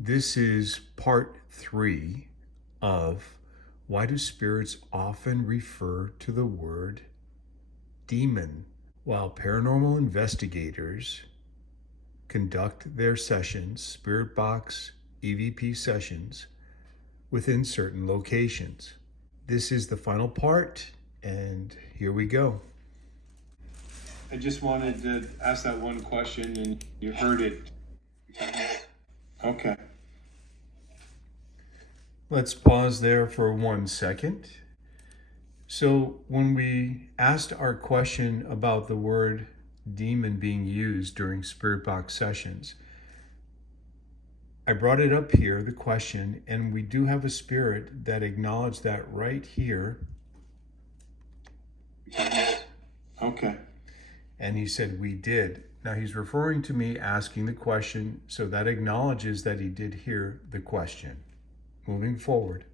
This is part 3 of why do spirits often refer to the word demon while paranormal investigators conduct their sessions, spirit box EVP sessions, within certain locations. This is the final part, and here we go. I just wanted to ask that one question, and you heard it. Okay. Let's pause there for 1 second. So when we asked our question about the word demon being used during spirit box sessions, I brought it up here, the question, and we do have a spirit that acknowledged that right here. Okay. And he said, we did. Now he's referring to me asking the question, so that acknowledges that he did hear the question. Moving forward.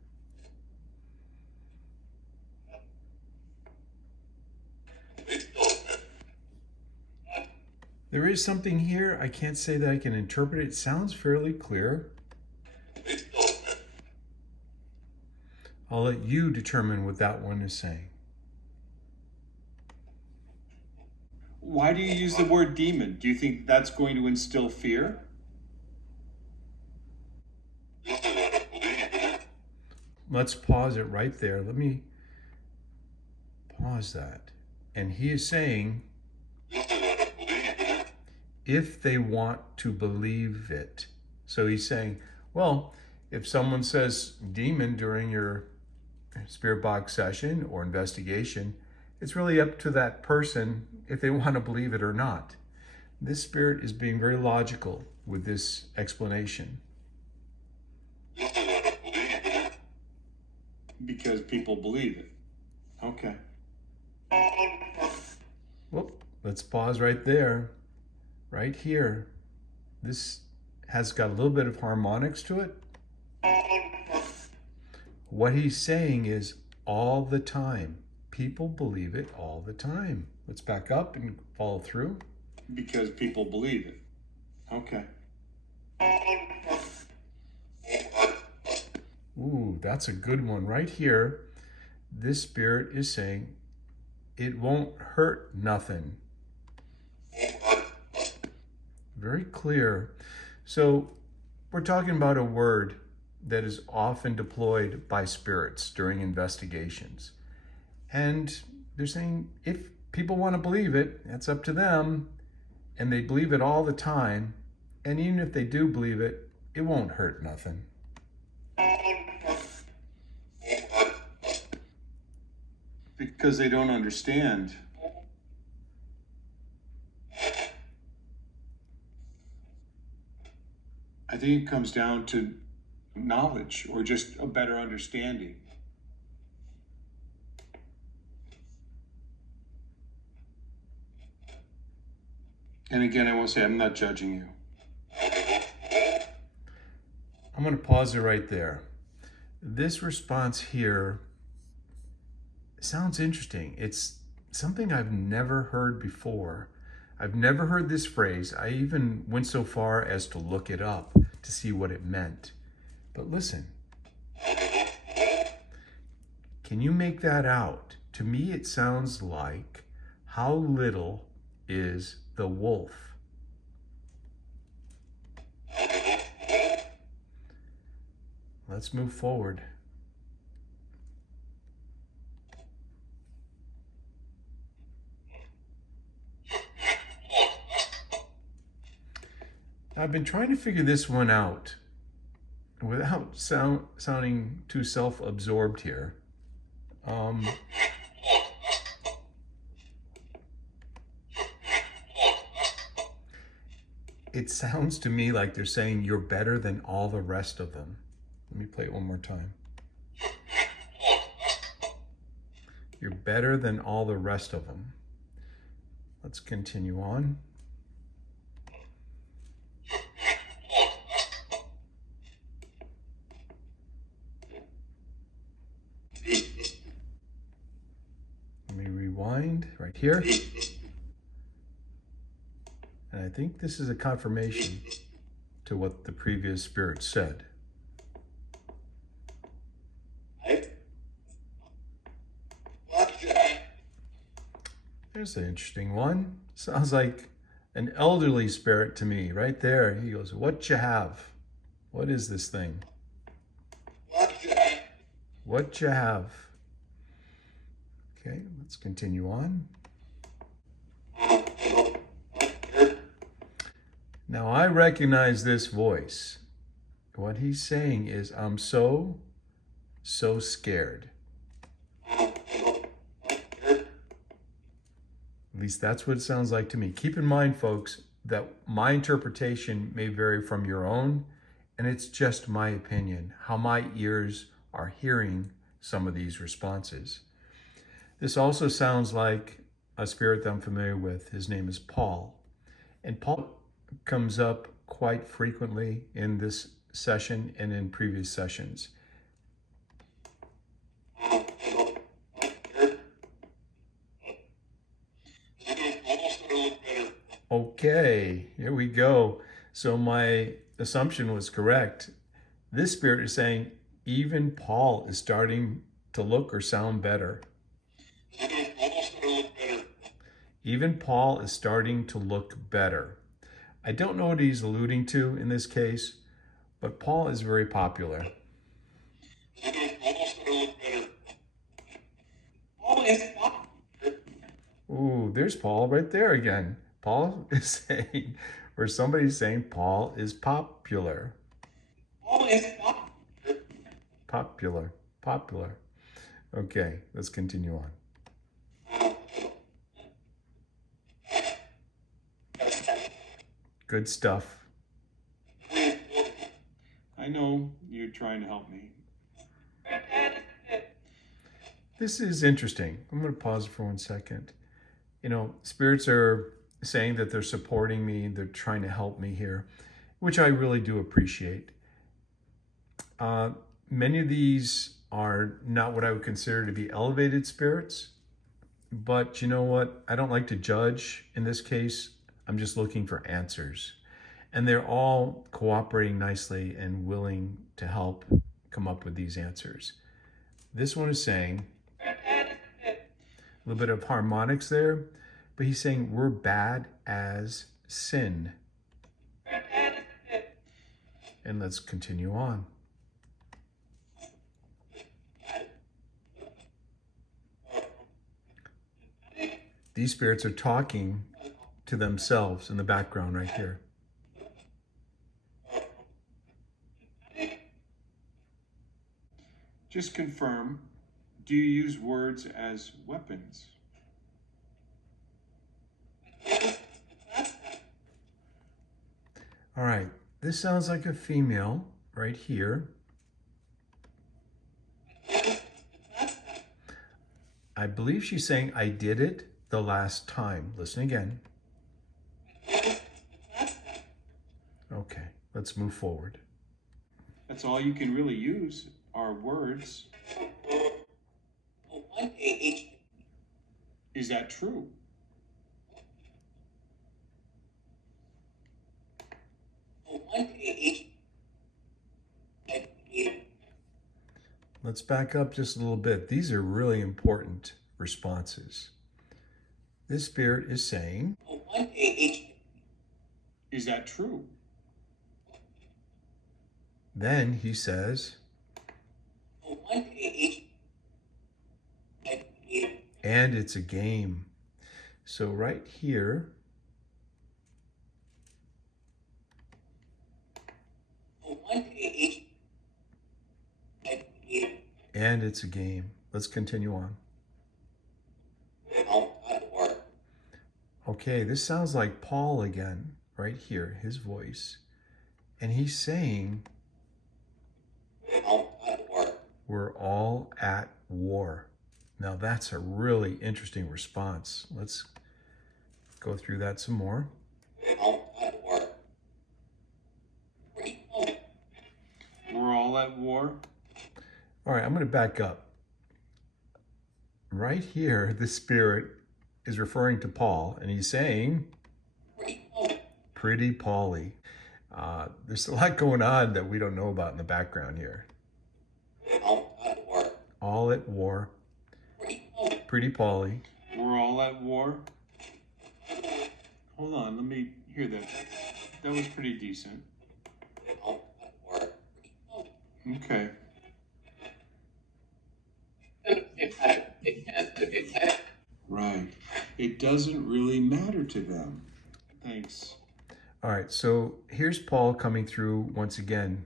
There is something here. I can't say that I can interpret it. It sounds fairly clear. I'll let you determine what that one is saying. Why do you use the word demon? Do you think that's going to instill fear? Let's pause it right there. Let me pause that. And he is saying, if they want to believe it. So he's saying, well, if someone says demon during your spirit box session or investigation, it's really up to that person if they want to believe it or not. This spirit is being very logical with this explanation. Because people believe it. Okay. Whoop, let's pause right there. Right here. This has got a little bit of harmonics to it. What he's saying is all the time. People believe it all the time. Let's back up and follow through. Because people believe it. Okay. Ooh, that's a good one right here. This spirit is saying it won't hurt nothing. Very clear. So we're talking about a word that is often deployed by spirits during investigations. And they're saying if people want to believe it, that's up to them. And they believe it all the time. And even if they do believe it, it won't hurt nothing. Because they don't understand. I think it comes down to knowledge or just a better understanding. And again, I won't say I'm not judging you. I'm going to pause it right there. This response here sounds interesting. It's something I've never heard before. I've never heard this phrase. I even went so far as to look it up to see what it meant. But listen. Can you make that out? To me, it sounds like, how little is the wolf? Let's move forward. I've been trying to figure this one out without sounding too self-absorbed here. It sounds to me like they're saying you're better than all the rest of them. Let me play it one more time. You're better than all the rest of them. Let's continue on. Let me rewind right here. And I think this is a confirmation. to what the previous spirit said. There's an interesting one. Sounds like an elderly spirit to me, right there. He goes, "What you have? What is this thing? What you have?" Okay, let's continue on. Now I recognize this voice. What he's saying is, "I'm so scared." At least that's what it sounds like to me. Keep in mind, folks, that my interpretation may vary from your own, and it's just my opinion, how my ears are hearing some of these responses. This also sounds like a spirit that I'm familiar with. His name is Paul. And Paul comes up quite frequently in this session and in previous sessions. Okay, here we go. So my assumption was correct. This spirit is saying even Paul is starting to look or sound better. Even Paul is starting to look better. I don't know what he's alluding to in this case, but Paul is very popular. Ooh, there's Paul right there again. Paul is saying, or somebody's saying Paul is popular. Popular. Okay, let's continue on. Good stuff. I know you're trying to help me. This is interesting. I'm going to pause for 1 second. You know, spirits are saying that they're supporting me, they're trying to help me here, which I really do appreciate. Many of these are not what I would consider to be elevated spirits, but you know what? I don't like to judge in this case. I'm just looking for answers. And they're all cooperating nicely and willing to help come up with these answers. This one is saying, a little bit of harmonics there, but he's saying we're bad as sin. And let's continue on. These spirits are talking to themselves in the background right here. Just confirm, do you use words as weapons? All right, this sounds like a female right here. I believe she's saying, "I did it the last time." Listen again. Okay, let's move forward. That's all you can really use are words. Is that true? Let's back up just a little bit. These are really important responses. This spirit is saying, Is that true? Then he says, and it's a game. So right here, and it's a game. Let's continue on. Okay, this sounds like Paul again, right here, his voice. And he's saying, we're all at war. Now that's a really interesting response. Let's go through that some more. We're all at war? All right, I'm going to back up. Right here, the spirit is referring to Paul, and he's saying, Pretty Pauly. There's a lot going on that we don't know about in the background here. All at war. Pretty Polly. We're all at war. Hold on, let me hear that. That was pretty decent. Okay. Right. It doesn't really matter to them. Thanks. All right, so here's Paul coming through once again.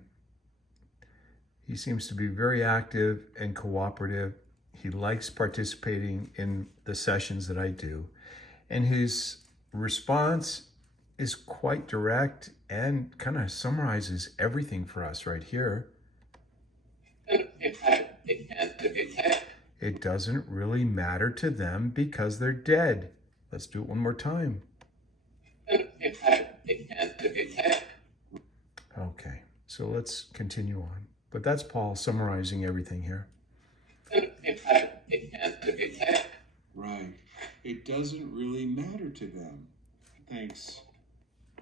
He seems to be very active and cooperative. He likes participating in the sessions that I do. And his response is quite direct and kind of summarizes everything for us right here. It doesn't really matter to them because they're dead. Let's do it one more time. Okay, so let's continue on. But that's Paul summarizing everything here. Right. It doesn't really matter to them. Thanks.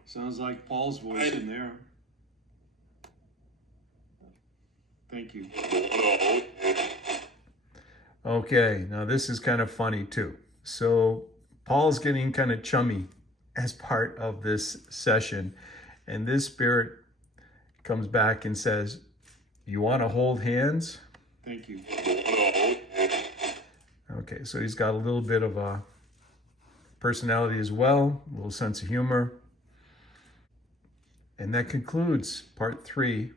Sounds like Paul's voice in there. Thank you. Okay, now this is kind of funny too. So Paul's getting kind of chummy as part of this session, and this spirit comes back and says, "You want to hold hands?" Thank you. Okay, so he's got a little bit of a personality as well, a little sense of humor. And that concludes part 3